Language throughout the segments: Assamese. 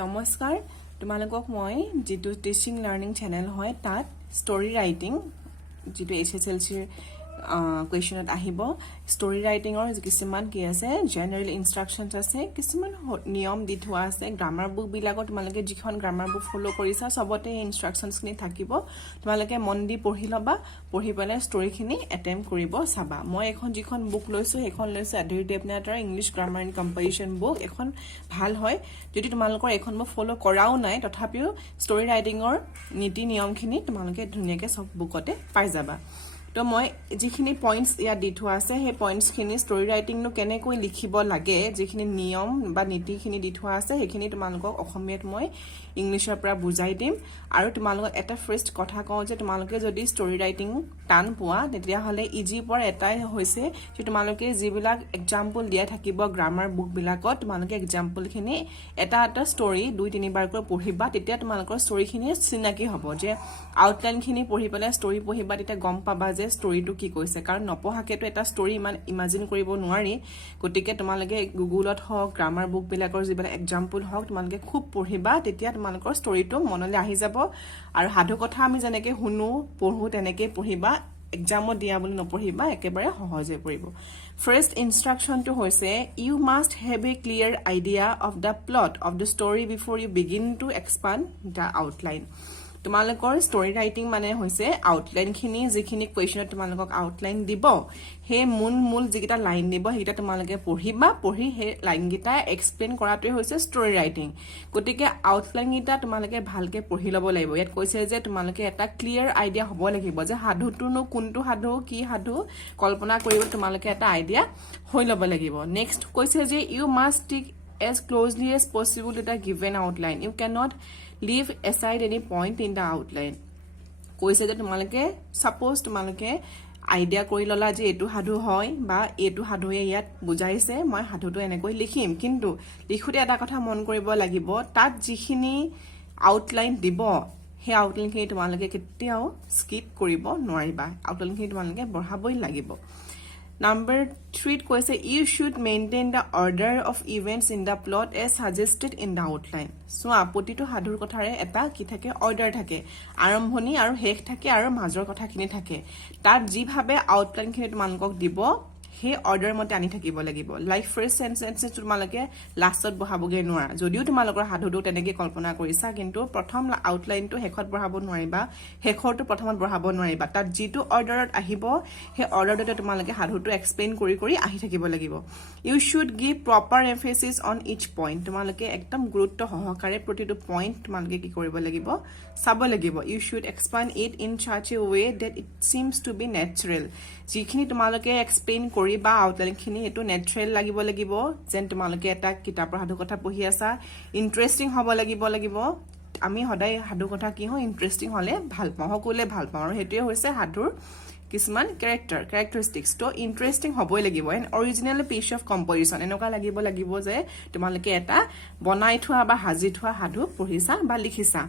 নমস্কাৰ তোমালোকক মই যেটো টিচিং লাৰ্নিং চেনেল হয় তাত ষ্টৰী ৰাইটিং যেটো এছএছএলসি কুৱেশ্যনত আহিব ষ্টৰী ৰাইটিংৰ কিছুমান কি আছে জেনাৰেল ইনষ্ট্ৰাকচনছ আছে কিছুমান নিয়ম দি থোৱা আছে গ্ৰামাৰ বুক বিলাকত তোমালোকে যিখন গ্ৰামাৰ বুক ফলো কৰিছা সবতে ইনষ্ট্ৰাকচনছ খিনি থাকিব তোমালোকে মন দি পঢ়ি লবা পঢ়ি পেলাই ষ্টৰী খিনি এটেম্প কৰিব চাবা মই এখন যিখন বুক লৈছো এখন লৈছো আধুৰি দেৱনাথৰ English grammar and composition book এখন ভাল হয় যদি তোমালোকৰ এখন মই ফলো কৰাও নাই তথাপিও ষ্টৰী ৰাইটিংৰ নীতি নিয়মখিনি তোমালোকে ধুনীয়াকৈ সব বুকতে পাই যাবা তো মই যিখিনি পইণ্টছ ইয়াত দি থোৱা আছে সেই পইণ্টছখিনি ষ্টৰী ৰাইটিংনো কেনেকৈ লিখিব লাগে যিখিনি নিয়ম বা নীতিখিনি দি থোৱা আছে সেইখিনি তোমালোকক অসমীয়াত মই ইংলিছৰ পৰা বুজাই দিম আৰু তোমালোকক এটা ফাৰ্ষ্ট কথা কওঁ যে তোমালোকে যদি ষ্টৰী ৰাইটিং টান পোৱা তেতিয়াহ'লে ইজি পৰা এটাই হৈছে যে তোমালোকে যিবিলাক এক্সাম্পল দিয়া থাকিব গ্ৰামাৰ বুকবিলাকত তোমালোকে এক্সাম্পলখিনি এটা এটা ষ্টৰী 2-3 বাৰকৈ পঢ়িবা তেতিয়া তোমালোকৰ ষ্টৰীখিনি চিনাকি হ'ব যে আউটলাইনখিনি পঢ়ি পেলাই ষ্টৰী পঢ়িবা তেতিয়া গম পাবা যে ষ্টৰীটো কি কৈছে কাৰণ নপঢ়াকেতো এটা ষ্টৰী ইমান ইমাজিন কৰিব নোৱাৰি গতিকে তোমালোকে গুগলত হওক গ্ৰামাৰ বুকবিলাকৰ যিবিলাক এক্সাম্পল হওক তোমালোকে খুব পঢ়িবা তেতিয়া তোমালোকৰ ষ্টৰীটো মনলৈ আহি যাব আৰু সাধু কথা আমি যেনেকৈ শুনো পঢ়ো তেনেকৈ পঢ়িবা এক্সামত দিয়া বুলি নপঢ়িবা একেবাৰে সহজে পৰিব ফাৰ্ষ্ট ইনষ্ট্ৰাকচনটো হৈছে you must have a clear idea of the plot of the story before you begin to expand the outline তোমালোকৰ ষ্টৰী ৰাইটিং মানে হৈছে আউটলাইনখিনি যিখিনি কুৱেশ্যনত তোমালোকক আউটলাইন দিব সেই মূল যিকেইটা লাইন দিব সেইকেইটা তোমালোকে পঢ়িবা পঢ়ি সেই লাইনকেইটা এক্সপ্লেইন কৰাটোৱে হৈছে ষ্টৰী ৰাইটিং গতিকে আউটলাইনকেইটা তোমালোকে ভালকৈ পঢ়ি ল'ব লাগিব ইয়াত কৈছে যে তোমালোকে এটা ক্লিয়াৰ আইডিয়া হ'ব লাগিব যে সাধুটোনো কোনটো সাধু কি সাধু কল্পনা কৰিব তোমালোকে এটা আইডিয়া হৈ ল'ব লাগিব নেক্সট কৈছে যে you must stick as closely as possible to the given outline. You cannot leave aside any point in the outline. কৈছে যে তোমালোকে suppose তোমালোকে আইডিয়া কৰি ললা যে এটো সাধু হয় বা এটো সাধুয়ে ইয়াত বুজাইছে মই সাধুটো এনেকৈ লিখিম কিন্তু লিখোতে এটা কথা মন কৰিব লাগিব তাত যিখিনি আউটলাইন দিব সেই আউটলাইনখিনি তোমালোকে কেতিয়াও স্কিপ কৰিব নোৱাৰিবা আউটলাইনখিনি তোমালোকে বঢ়াবই লাগিব Number 3 কৈছে you should maintain the order of events in the plot as suggested in the outline. So প্ৰতিটো সাধুৰ কথাৰে এটা কি থাকে অৰ্ডাৰ থাকে আৰম্ভণি আৰু শেষ থাকে আৰু মাজৰ কথাখিনি থাকে তাত যিভাৱে আউটলাইনখিনি তোমালোকক দিব সেই অৰ্ডাৰ মতে আনি থাকিব লাগিব লাইক ফাৰ্ষ্ট সেন্টেন্স তোমালোকে লাষ্টত বহাবগে নোৱাৰা যদিও তোমালোকৰ সাধুটো তেনেকৈ কল্পনা কৰিছা কিন্তু প্ৰথম আউটলাইনটো শেষত বহাব নোৱাৰিবা শেষৰটো প্ৰথমত বহাব নোৱাৰিবা তাত যিটো অৰ্ডাৰত আহিব সেই অৰ্ডাৰটোতে তোমালোকে সাধুটো এক্সপ্লেইন কৰি আহি থাকিব লাগিব you should give proper emphasis on each point তোমালোকে একদম গুৰুত্ব সহকাৰে প্ৰতিটো পইণ্ট তোমালোকে কি কৰিব লাগিব চাব লাগিব you should explain it in such a way that it seems to be natural যিখিনি তোমালোকে এক্সপ্লেইন কৰিবা আউটলাইনখিনি এটো নেচাৰেল লাগিব যেন তোমালোকে এটা কিতাপৰ সাধু কথা পঢ়ি আছা ইন্টাৰেষ্টিং হ'ব লাগিব আমি সদায় সাধু কথা কি হয় ইন্টাৰেষ্টিং হলে ভাল পাওঁ সকলোৱে ভাল পাওঁ আৰু হেতুৱে হৈছে সাধুৰ কিছুমান characteristics তো ইন্টাৰেষ্টিং হ'বই লাগিব and original piece of composition এনেকুৱা লাগিব যে তোমালোকে এটা বনাই থোৱা বা হাজি থোৱা সাধু পঢ়িছা বা লিখিছা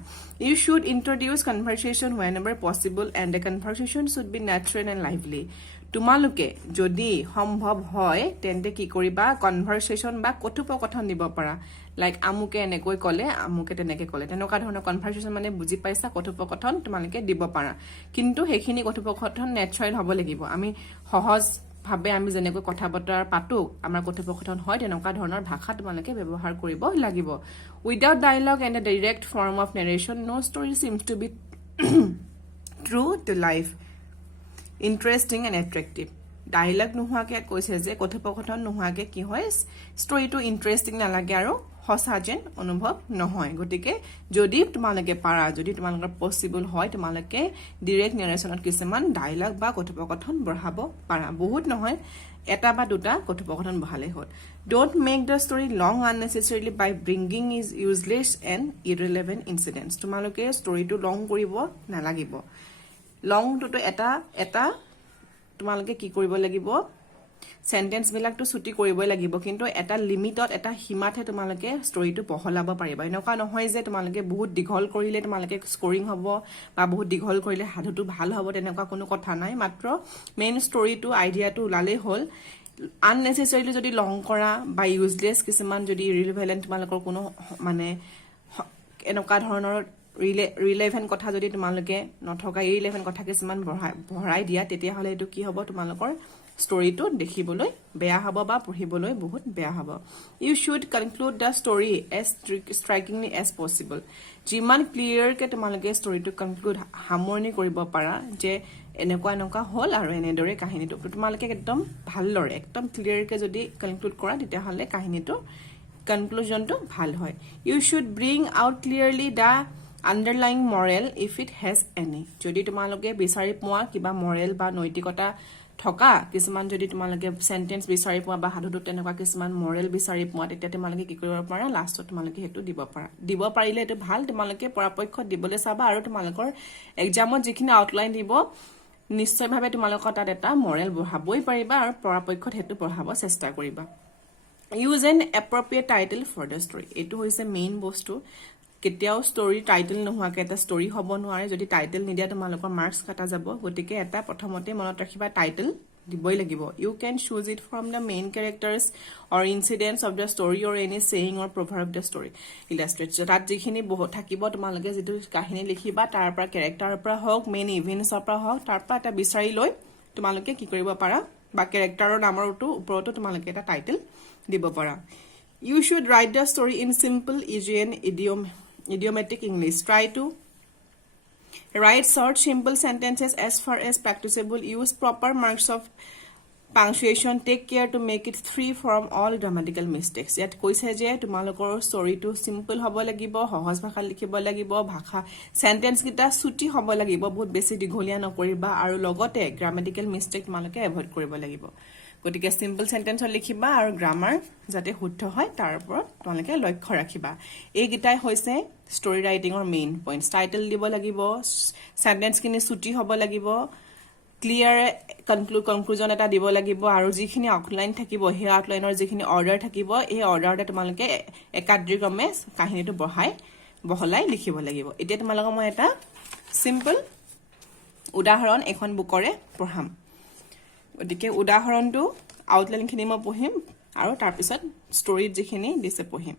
you should introduce conversation whenever possible and the conversation should be natural and lively তোমালোকে যদি সম্ভৱ হয় তেন্তে কি কৰিবা কনভাৰসেশ্যন বা কথোপকথন দিব পাৰা লাইক আমুকে এনেকৈ কলে আমুকে তেনেকৈ কলে তেনেকুৱা ধৰণৰ কনভাৰসেশ্যন মানে বুজি পাইছা কথোপকথন তোমালোকে দিব পাৰা কিন্তু সেইখিনি কথোপকথন নেচাৰেল হ'ব লাগিব আমি সহজ ভাবে আমি যেনেকৈ কথা বতৰা পাতো আমাৰ কথোপকথন হয় তেনেকুৱা ধৰণৰ ভাষা তোমালোকে ব্যৱহাৰ কৰিব লাগিব without dialogue and a direct form of narration no story seems to be true to life interesting and attractive dialogue নোহোৱাকৈ কৈছে যে কথোপকথন নোহোৱাকৈ কি হয় ষ্টৰীটো ইন্টাৰেষ্টিং নালাগে আৰু সঁচা যেন অনুভৱ নহয় গতিকে যদি তোমালোকে পাৰা যদি তোমালোকৰ পচিবল হয় তোমালোকে ডাইৰেক্ট নেৰেশ্যনত কিছুমান ডায়লগ বা কথোপকথন বঢ়াব পাৰা বহুত নহয় এটা বা দুটা কথোপকথন বহালে হ'ল don't make the story long unnecessarily by bringing is useless and irrelevant incidents তোমালোকে ষ্টৰীটো লং কৰিব নালাগিব লংটোতো এটা তোমালোকে কি কৰিব লাগিব সেন্টেন্স বিলাকটো ছুটি কৰিবই লাগিব কিন্তু এটা লিমিটত এটা সীমাতে তোমালোকে ষ্টৰীটো বহলাব পাৰিবা এনেকুৱা নহয় যে তোমালোকে বহুত দীঘল কৰিলে তোমালোকে স্কোৰিং হ'ব বা বহুত দীঘল কৰিলে সাধুটো ভাল হ'ব তেনেকুৱা কোনো কথা নাই মাত্ৰ মেইন ষ্টৰীটো আইডিয়াটো ওলালেই হ'ল unnecessarily যদি লং কৰা বা ইউজলেছ কিছুমান যদি ইৰিলেভেন্ট তোমালোকৰ কোনো মানে এনেকুৱা ধৰণৰ ৰিলেভেন্ট কথা যদি তোমালোকে নথকা ইৰিলেভেন্ট কথা কিছুমান ভৰাই দিয়া তেতিয়াহ'লে এইটো কি হ'ব তোমালোকৰ ষ্টৰিটো দেখিবলৈ বেয়া হ'ব বা পঢ়িবলৈ বহুত বেয়া হ'ব you should conclude the story as strikingly as possible যিমান ক্লিয়াৰকে তোমালোকে ষ্টৰিটো কনক্লুড সামৰণি কৰিব পাৰা যে এনেকুৱা হ'ল আৰু এনেদৰে কাহিনীটো তোমালোকে একদম ভালদৰে একদম ক্লিয়াৰকে যদি কনক্লুড কৰা তেতিয়াহ'লে কাহিনীটো কনক্লুজনটো ভাল হয় you should bring out clearly the underlying moral if it has any যদি তোমালোকে বিচাৰি পোৱা কিবা মৰেল বা নৈতিকতা থকা কিছুমান যদি তোমালোকে সেন্টেন্স বিচাৰি পোৱা বা সাধুটোত তেনেকুৱা কিছুমান মৰেল বিচাৰি পোৱা তেতিয়া তোমালোকে কি কৰিব পাৰা লাষ্টত তোমালোকে হেতু দিব পাৰিলে এটো ভাল তোমালোকে পৰাপক্ষত দিবলৈ চাবা আৰু তোমালোকৰ এক্সামত যিখিনি আউটলাইন দিব নিশ্চয়ভাৱে তোমালোকৰ তাত এটা মৰেল বহাবই পাৰিবা আৰু পৰাপক্ষত হেতু পঢ়াব চেষ্টা কৰিবা use an appropriate title for the story এইটো হৈছে মেইন বস্তু কেতিয়াও ষ্টৰি টাইটেল নোহোৱাকে এটা ষ্টৰি হ'ব নোৱাৰে যদি টাইটেল নিদিয়া তোমালোকৰ মাৰ্কস কাটা যাব গতিকে এটা প্ৰথমতে মনত ৰাখিবা টাইটেল দিবই লাগিব you can choose it from the main characters or incidents of the story or any saying or proverb of the story illustrate তাত যিখিনি বহুত থাকিব তোমালোকে যেটো কাহিনী লিখিবা তাৰ পৰা ক্যাৰেক্টাৰৰ পৰা হওক মেইন ইভেন্টছৰ পৰা হওক তাৰ পৰা এটা বিচাৰি লৈ তোমালোকে কি কৰিব পাৰা বা ক্যাৰেক্টাৰৰ নামৰ ওপৰতো তোমালোকে এটা টাইটেল দিব পাৰা you should write the story in simple easy and idiomatic English. Try to write short, simple sentences as far as practicable. Use proper marks of punctuation. Take care to make it free from all grammatical mistakes. Yet koise je tumalokor story to simple hobo lagibo, সহজ ভাষা লিখিব লাগিব, ভাষা sentence kita suti hobo lagibo, বহুত বেছি দীঘলীয়া নকৰিবা আৰু লগতে grammatical mistake তোমালোকে এভয়েড কৰিব লাগিব গতিকে সিম্পল সেন্টেন্স লিখিবা আৰু গ্ৰামাৰ যাতে শুদ্ধ হয় তাৰ ওপৰত তোমালোকে লক্ষ্য ৰাখিবা এই গিটাই হৈছে ষ্টৰি ৰাইটিংৰ মেইন পইণ্টছ টাইটেল দিব লাগিব সেন্টেন্স কিনি ছুটি হ'ব লাগিব ক্লিয়াৰ কনক্লুজন এটা দিব লাগিব আৰু যিখিনি আউটলাইন থাকিব সেই আউটলাইনৰ যিখিনি অৰ্ডাৰ থাকিব এই অৰ্ডাৰতে তোমালোকে একাদ্ৰিক্ৰমে কাহিনীটো বহলাই লিখিব লাগিব এতিয়া তোমালোকক মই এটা সিম্পল উদাহৰণ এখন বুকৰে পঢ়াম গতিকে উদাহৰণটো আউটলাইনখিনি মই পঢ়িম আৰু তাৰ পিছত ষ্টৰিত যিখিনি দিছে পঢ়িম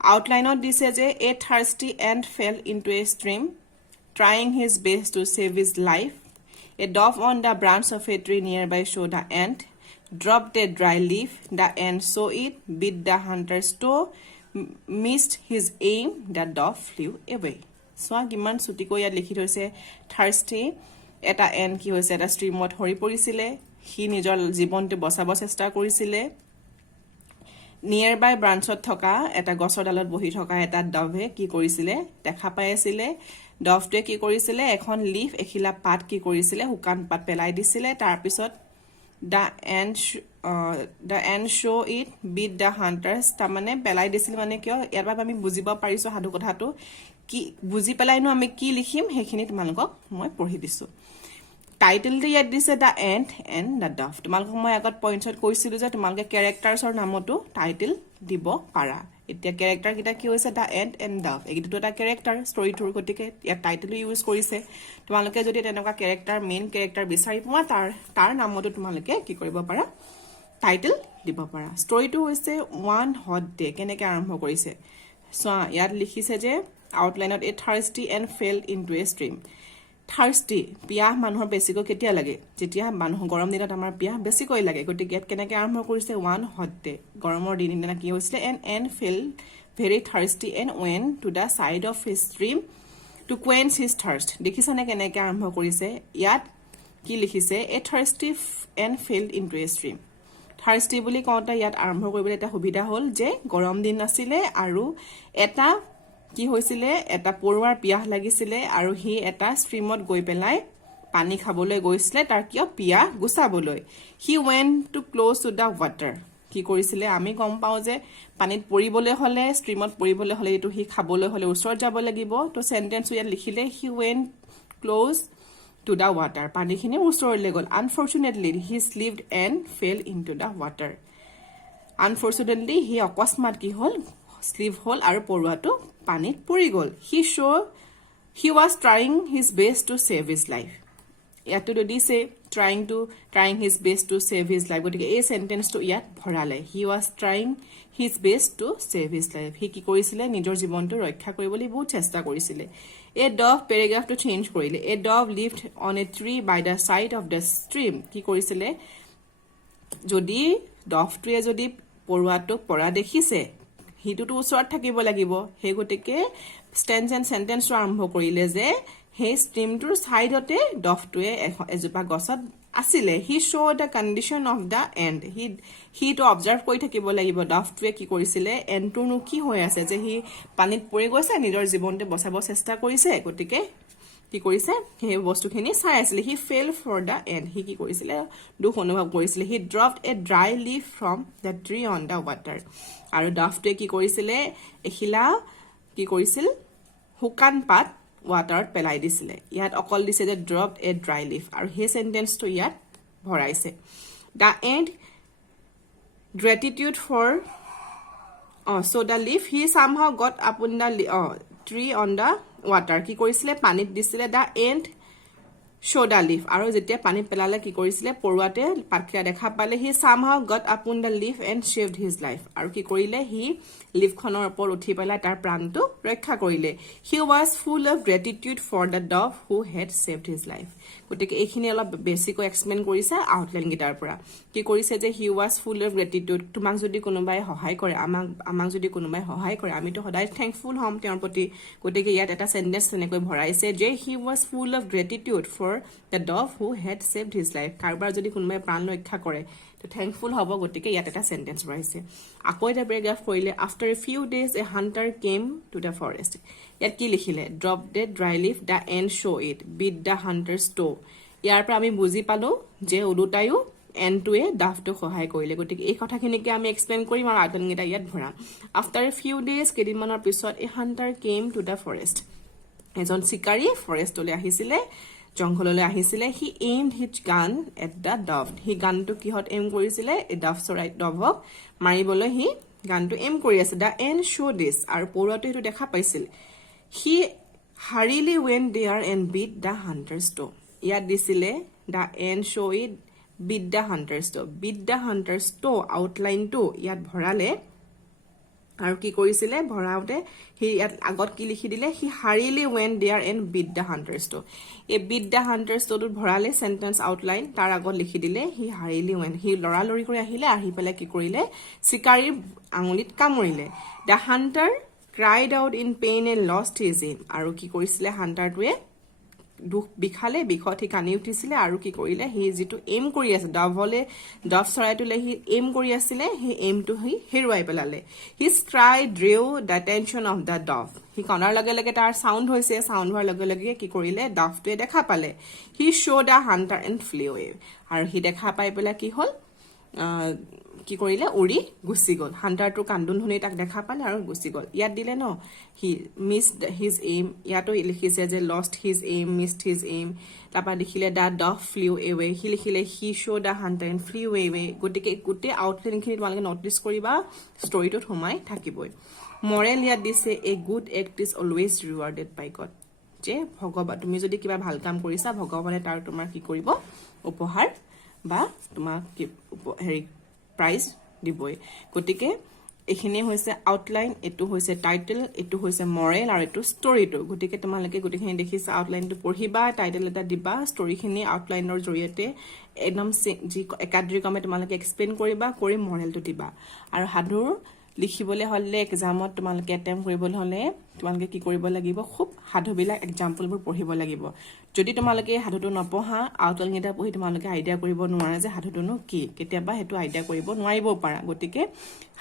আউটলাইনত দিছে যে a thirsty ant fell into a stream trying his best to save his life a dove on the branch of a tree near by saw' the ant dropped a dry leaf the ant saw it bit the hunter's toe missed his aim the dove flew away so কিমান ছুটিকৈ ইয়াত লিখি থৈছে থাৰ্স্টি এটা এণ্ড কি হৈছে এটা ষ্ট্ৰীমত হৰি পৰিছিলে হি নিজৰ জীৱনটো বচাব চেষ্টা কৰিছিলে নিয়াৰ বাই ব্ৰাঞ্চত থকা এটা গছৰ ডালত বহি থকা এটা ডভে কি কৰিছিলে দেখা পাই আছিল ডভটোৱে কি কৰিছিলে এখন লিফ এখিলা পাত কি কৰিছিলে হুকান পাত পেলাই দিছিলে তাৰ পিছত the end show it beat the hunters তাৰমানে পেলাই দিছিল মানে কিয় ইয়াৰ বাবে আমি বুজিব পাৰিছো সাধু কথাটো কি বুজি পেলাইনো আমি কি লিখিম হেখিনি তোমালোকক মই পঢ়ি দিছো টাইটেল ইয়াত দিছে the and and the Dove তোমালোকক মই আগত পইণ্টছত কৈছিলো যে তোমালোকে ক্যাৰেক্টাৰ্ছৰ নামতো টাইটেল দিব পাৰা এতিয়া ক্যাৰেক্টাৰ কিটা কি হৈছে দ্য এণ্ড এণ্ড ডভ এইটো এটা ক্যাৰেক্টাৰ ষ্টৰিটোৰ গতিকে ইয়াত টাইটেল ইউজ কৰিছে তোমালোকে যদি তেনেকুৱা ক্যাৰেক্টাৰ মেইন ক্যাৰেক্টাৰ বিচাৰি পোৱা তাৰ নামতো তোমালোকে কি কৰিব পাৰা টাইটেল দিব পাৰা ষ্টৰিটো হৈছে ওৱান হট ডে কেনেকৈ আৰম্ভ কৰিছে সো ইয়াত লিখিছে যে আউটলাইনত a thirsty ant fell into a stream thirsty পিয়াহ মানুহৰ বেছিকৈ কেতিয়া লাগে যেতিয়া মানুহ গৰম দিনত আমাৰ পিয়াহ বেছিকৈ লাগে গতিকে ইয়াত কেনেকৈ আৰম্ভ কৰিছে ওৱান হট ডে গৰমৰ দিনা কি হৈছিলে ant fell very thirsty and ৱেন to the side of his stream to quench his thirst দেখিছানে কেনেকৈ আৰম্ভ কৰিছে ইয়াত কি লিখিছে a thirsty ant fell into a stream thirsty বুলি কওঁতে ইয়াত আৰম্ভ কৰিবলৈ এটা সুবিধা হ'ল যে গৰম দিন আছিলে আৰু এটা কি হৈছিলে এটা পৰুৱাৰ পিয়াহ লাগিছিলে আৰু হি এটা ষ্ট্ৰীমত গৈ পেলাই পানী খাবলৈ গৈছিলে তাৰ কিয় পিয়াহ গুছাবলৈ he went to close to the water কি কৰিছিলে আমি গম পাওঁ যে পানীত পৰিবলৈ হলে ষ্ট্ৰীমত পৰিবলৈ হলে এইটো হি খাবলৈ হলে ওচৰত যাব লাগিব তো সেন্টেন্স ইয়াত লিখিলে he went close to the water পানীখিনি ওচৰলৈ গল unfortunately he slipped and fell into the water unfortunately he অকস্মাত কি হল স্লিপ হল আৰু পৰুৱাটো পানীত পৰি গল he was trying his best to save his life ইয়াতো দিছে trying his best to save his life. গতিকে এই সেন্টেন্সটো ইয়াত ভৰালে he was trying his best to save his life. হি কি কৰিছিলে নিজৰ জীৱনটো ৰক্ষা কৰিবলৈ বহুত চেষ্টা কৰিছিলে. A dove paragraphটো চেঞ্জ কৰিলে. A dove lived on a tree by the side of the stream. কি কৰিছিলে যদি ডভটোৱে যদি পৰুৱাটো পৰা দেখিছে হিটোটো ওচৰত থাকিব লাগিব হে গতিকে টেন্স এণ্ড সেন্টেন্সটো আৰম্ভ কৰিলে যে হে ষ্ট্ৰীমটোৰ সাইডতে ডভটোৱে এজোপা গছত আছিলে he saw the condition of the ant হিটো অবজাৰ্ভ কৰি থাকিব লাগিব ডভটোৱে কি কৰিছিলে এণ্ডটোৰনো কি হৈ আছে যে হি পানীত পৰি গৈছে নিজৰ জীৱনটো বচাব চেষ্টা কৰিছে গতিকে কি কৰিছে হে বস্তুখিনি চাই আছিলে he felt for the ant he কি কৰিছিলে দুখ অনুভৱ কৰিছিলে he dropped a dry leaf from the tree on the water আৰু ডভটোৱে কি কৰিছিলে এখিলা কি কৰিছিল শুকান পাত ৱাটাৰত পেলাই দিছিলে ইয়াত অকল দিছে যে ড্ৰপড এ ড্ৰাই লিফ আৰু হে সেন্টেন্সটো ইয়াত ভৰাইছে the ant gratitude for so the leaf he somehow got up on the tree on the water কি কৰিছিলে পানীত দিছিলে the end show the leaf আৰু যেতিয়া পানী পেলালে কি কৰিছিলে পৰুৱাতে পাতখিলা দেখা পালে he somehow got up on the leaf and saved his life আৰু কি কৰিলে হি লিফখনৰ ওপৰত উঠি পেলাই তাৰ প্ৰাণটো ৰক্ষা কৰিলে he was full of gratitude for the dove who had saved his life গতিকে এইখিনি অলপ বেছিকৈ এক্সপ্লেইন কৰিছে আউটলাইন গিটাৰ পৰা কি কৰিছে যে he was full of gratitude তোমাক যদি কোনোবাই সহায় কৰে আমাক যদি কোনোবাই সহায় কৰে আমিতো সদায় থ্যাঙ্কফুল হ'ম তেওঁৰ প্ৰতি গতিকে ইয়াত এটা সেন্টেন্স তেনেকৈ ভৰাইছে যে he was full of gratitude for the dove who had saved his life কাৰোবাৰ যদি কোনোবাই প্ৰাণ ৰক্ষা কৰে তো থ্যাঙ্কফুল হ'ব গতিকে ইয়াত এটা সেন্টেন্স ভৰাইছে আকৌ এটা প্যাৰাগ্ৰাফ কৰিলে after a few days a hunter came to the forest ইয়াত কি লিখিলে drop the dry leaf the end show it beat the hunter's toe ইয়াৰ পৰা আমি বুজি পালো যে উলুটায়ো এনটোৱে ডাফটো সহায় কৰিলে গতিকে এই কথাখিনিকে আমি এক্সপ্লেইন কৰিম আৰু আউটলাইনটা ইয়াত ভৰাম after a few days কেইদিনমানৰ পিছত a hunter came to the forest এজন শিকাৰী ফৰেষ্টলৈ আহিছিলে জংঘললৈ আহিছিলে হি aimed his gun at the dove হি গানটো কিহত এম কৰিছিলে এ ডাফ চৰাই ডভক মাৰিবলৈ হি গানটো এম কৰি আছে দা এণ্ড শো দিছ আৰু পৰুৱাটো সেইটো দেখা পাইছিল হি hurriedly went there and beat the hunter's toe ইয়াত দিছিলে the ant saw it beat the hunter's toe outline টো ইয়াত ভৰালে আৰু কি কৰিছিলে ভৰাওতে হি ইয়াত আগত কি লিখি দিলে হি hurriedly went there and beat the hunter's toe A beat the hunter's toe টোত ভৰালে সেন্টেন্স আউটলাইন তাৰ আগত লিখি দিলে হি hurriedly went হি লৰালৰি কৰি আহিলে আহি পেলাই কি কৰিলে শিকাৰীৰ আঙুলিত কামুৰিলে the hunter cried out in pain and lost his aim আৰু কি কৰিছিলে হান্টাৰটোৱে দুখ বিখালে বিখতি কানি উঠিছিলে আৰু কি কৰিলে হি যেটো এম কৰি আছে ডভ চৰাইটোলে হি এম কৰি আছিলে হি এমটো হি হেৰুৱাই পেলালে his cry drew the attention of the dove he কনাৰ লগে লগে তাৰ সাউণ্ড হৈছে সাউণ্ড হোৱাৰ লগে লগে কি কৰিলে ডভটোৱে দেখা পালে he saw the hunter and flew away আৰু হি দেখা পাই পেলাই কি হ'ল কি কৰিলে উৰি গুচি গ'ল হান্টাৰটো কান্দুন শুনি তাক দেখা পালে আৰু গুচি গ'ল ইয়াত দিলে ন হি মিছড হিজ এইম ইয়াতো লিখিছে যে lost his aim missed his aim তাৰপৰা লিখিলে the dove flew away he লিখিলে he saw the hunter and flew away গতিকে গোটেই আউটলাইনখিনি তোমালোকে নটিচ কৰিবা ষ্টৰিটোত সোমাই থাকিবই মৰেল ইয়াত দিছে a good act is always rewarded by God যে ভগৱান তুমি যদি কিবা ভাল কাম কৰিছা ভগৱানে তাৰ তোমাৰ কি কৰিব উপহাৰ বা তোমাক হেৰি প্ৰাইজ দিবই গতিকে এখিনি হৈছে আউটলাইন এটো হৈছে টাইটেল এটো হৈছে মৰেল আৰু এটো ষ্টৰিটো গতিকে তোমালোকে গোটেইখিনি দেখিছা আউটলাইনটো পঢ়িবা টাইটেল এটা দিবা ষ্টৰিখিনি আউটলাইনৰ জৰিয়তে একদম যি একাড্ৰিকমে তোমালোকে এক্সপ্লেইন কৰিবা কৰি মৰেলটো দিবা আৰু সাধু লিখিবলৈ হলে এক্সামত তোমালোকে এটেম্প কৰিবলৈ হলে তোমালোকে কি কৰিব লাগিব খুব সাধুবিলাক এক্সাম্পলবোৰ পঢ়িব লাগিব যদি তোমালোকে সাধুটো নপঢ়া আউটলাইন এটা পঢ়ি তোমালোকে আইডিয়া কৰিব নোৱাৰা যে সাধুটোনো কি কেতিয়াবা হেতু আইডিয়া কৰিব নোৱাৰিব পাৰা গতিকে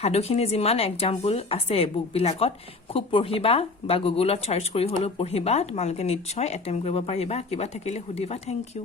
সাধুখিনি যিমান এক্সাম্পল আছে বুকবিলাকত খুব পঢ়িবা বা গুগলত সাৰ্চ কৰি হলো পঢ়িবা তোমালোকে নিশ্চয় এটেম্প কৰিব পাৰিবা কিবা থাকিলে সুধিবা থ্যাংক ইউ